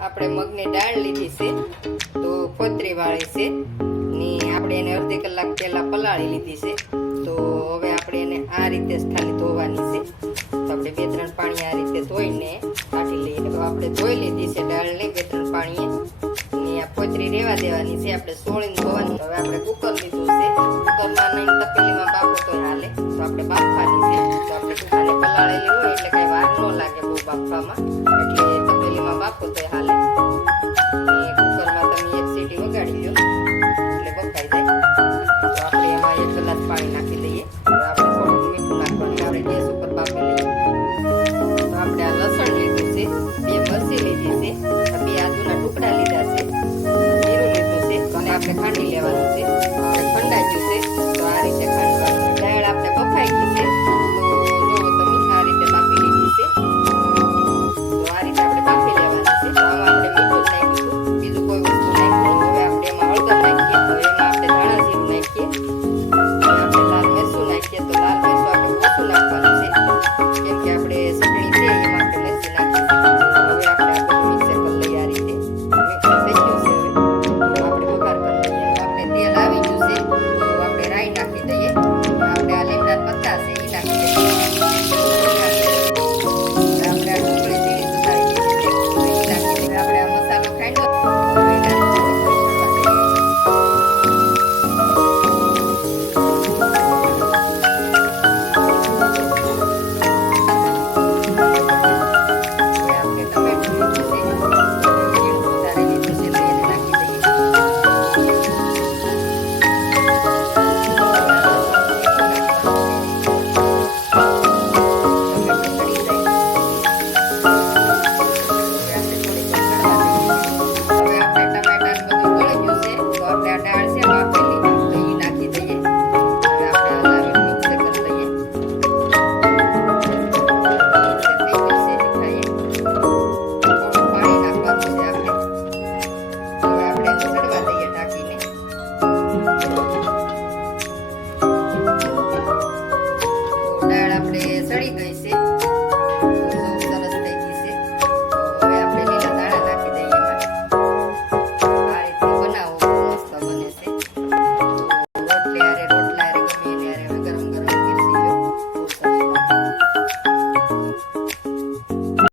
આપણે મગની દાળ લીધી છે તો ફોતરી વાળી છે ને આપણે એને અડધી કલાક પહેલા પલાળી લીધી છે તો હવે આપણે એને આ રીતે જ ખાલી ધોવાની છે તો આપણે 2-3 પાણી આ રીતે ધોઈને કાઢી લઈએ તો આપણે ધોઈ લીધી છે દાળને 2-3 પાણીએ ને આ ફોતરી રેવા દેવાની છે આપણે સોળીને ધોવાની હવે આપણે કુકર લીધું છે કુકરમાં નહીં તપેલીમાં બાફો તો હાલે તો આપણે બાફવાની છે તો આપણે આને પલાળેલી હોય એટલે કઈ વાર ન લાગે બહુ બાફવામાં